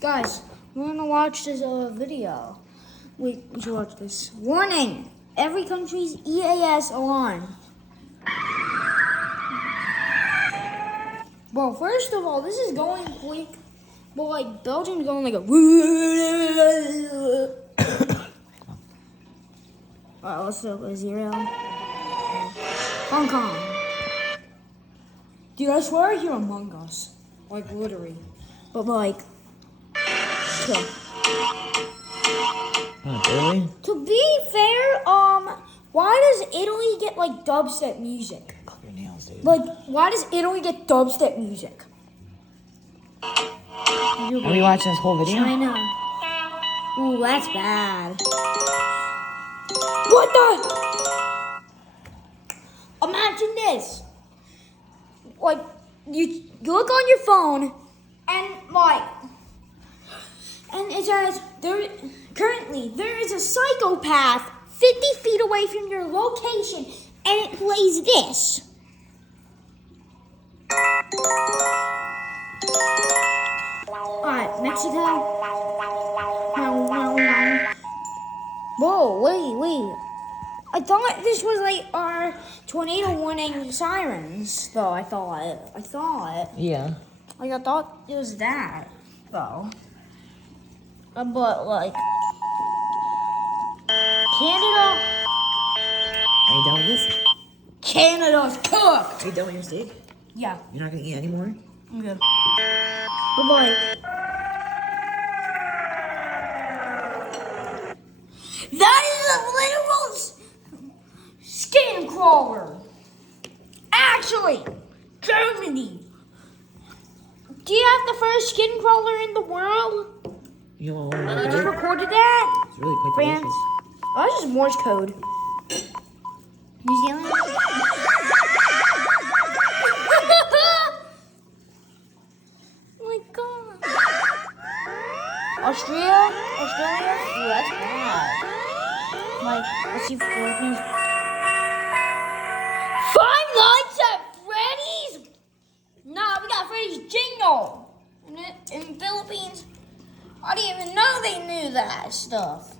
Guys, we're gonna watch this video. Wait, we should watch this. Warning! Every country's EAS alarm. Well, first of all, this is going quick. But like Belgium's going like a Alright, let's do a 0. Hong Kong. Dude, I swear I hear Among Us. Like literally. But like chill. Really? To be fair, why does Italy get like dubstep music? Clip your nails, dude. Like, why does Italy get dubstep music? Are we watching this whole video? China. Ooh, that's bad. What the? Imagine this. Like, you look on your phone, and it says currently there is a psychopath 50 feet away from your location, and it plays this. Alright, Mexico. Whoa, wait. I thought this was like our tornado warning sirens, though. I thought. Yeah. Like, I thought it was that, though. But, like, Canada. Are you done with this? Canada's cooked. Are you done with your steak? Yeah, You're not gonna eat anymore? I'm good. But, like, that is a literal skin crawler. Actually, Germany. Do you have the first skin crawler in the world? You want And one you of just recorded that? It's really quite France. delicious. Oh, that's just Morse code. New Zealand? Oh my god. Australia? Ooh, that's bad. Like, let's see Philippines. Five Nights at Freddy's? Nah, we got Freddy's Jingle. In the Philippines, I didn't even know they knew that stuff.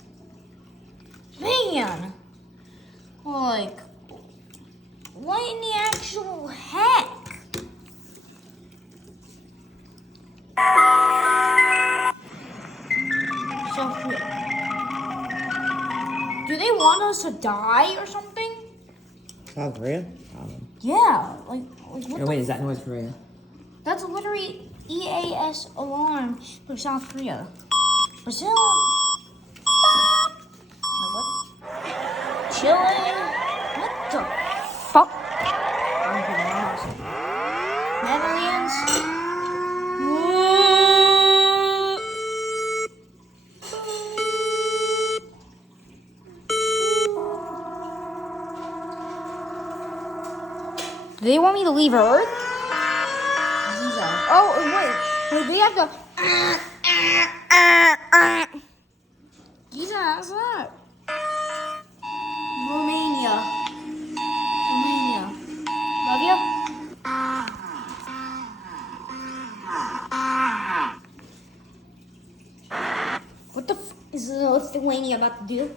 Man. Like, what in the actual heck? South Korea. Do they want us to die or something? South Korea? Yeah, like what Oh, the wait, is that North Korea? That's literally EAS alarm for South Korea. Brazil. Like what? Chile. What the fuck? Netherlands. Do they want me to leave Earth? Oh, wait, we have to. Giza, how's that? Romania. Love you? What the f is Lithuania about to do?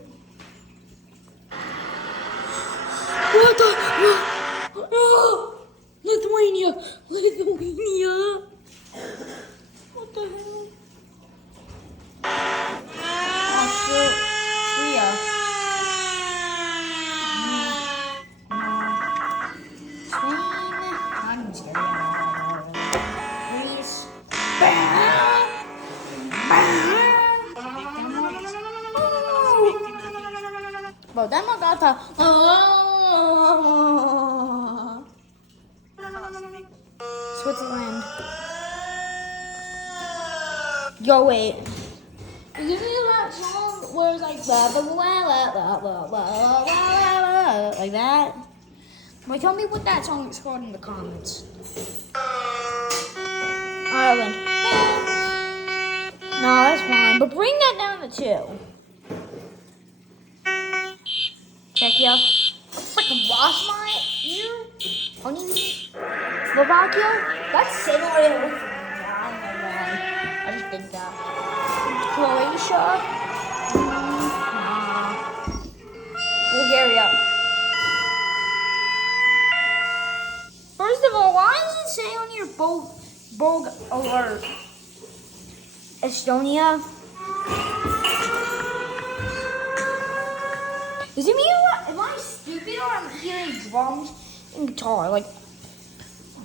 What the? Lithuania! What the hell? Austria. Spain. I'm scared. Greece. Bro, Denmark got the. Switzerland. Yo, wait. Give me that song where it's like blah, blah, blah, blah, blah, blah, blah, blah, like that. Wait, tell me what that song is called in the comments. Ireland. No, that's fine. But bring that down to 2. Czechia. Freaking wash my ear. Slovakia? That's similar to Lithuania. I don't know why. I just think that. Croatia. Bulgaria. First of all, why does it say on your Bulg alert? Estonia. Does it mean am I stupid or I'm hearing drums and guitar? Like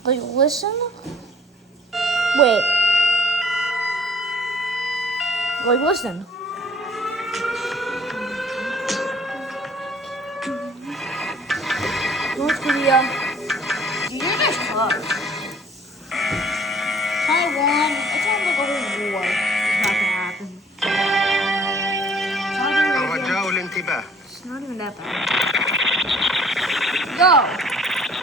listen. Wait. Like listen. North Korea. Dude, you're just close. Taiwan. It sounds like a whole war. It's not gonna happen. Saudi Arabia. It's not even that bad. Go!